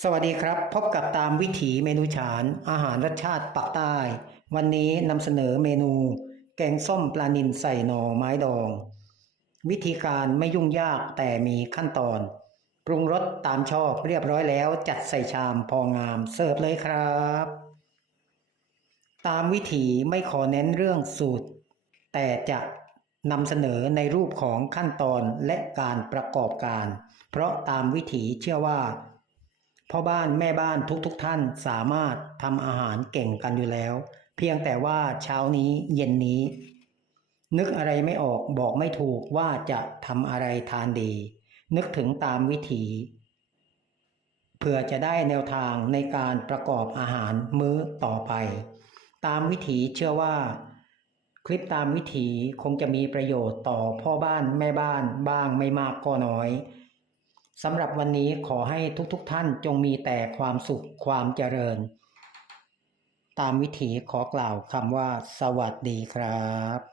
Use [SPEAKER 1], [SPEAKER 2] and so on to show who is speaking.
[SPEAKER 1] สวัสดีครับ พบกับตามวิถีเมนูฉานอาหารรสชาติปักใต้ วันนี้นำเสนอเมนู แกงส้มปลานิลใส่หน่อไม้ดอง วิธีการไม่ยุ่งยากแต่มีขั้นตอน ปรุงรสตามชอบเรียบร้อยแล้วจัดใส่ชามพองามเสิร์ฟเลยครับ ตามวิถีไม่ขอเน้นเรื่องสูตร แต่จะนำเสนอในรูปของขั้นตอนและการประกอบการ เพราะตามวิถีเชื่อว่า พ่อบ้านแม่บ้านทุกๆทท่านสามารถทำอาหารเก่งกันอยู่แล้ว เพียงแต่ว่าเช้านี้เย็นนี้ นึกอะไรไม่ออกบอกไม่ถูกว่าจะทำอะไรทานดี นึกถึงตามวิถีเพื่อจะได้แนวทางในการประกอบอาหารมื้อต่อไป ตามวิถีเชื่อว่า คลิปตามวิถีคงจะมีประโยชน์ต่อพ่อบ้านแม่บ้านบ้างไม่มากก็น้อย สำหรับวันนี้ขอให้ทุกๆทท่านจงมีแต่ความสุขความเจริญ ตามวิถีขอกล่าวคำว่า สวัสดีครับ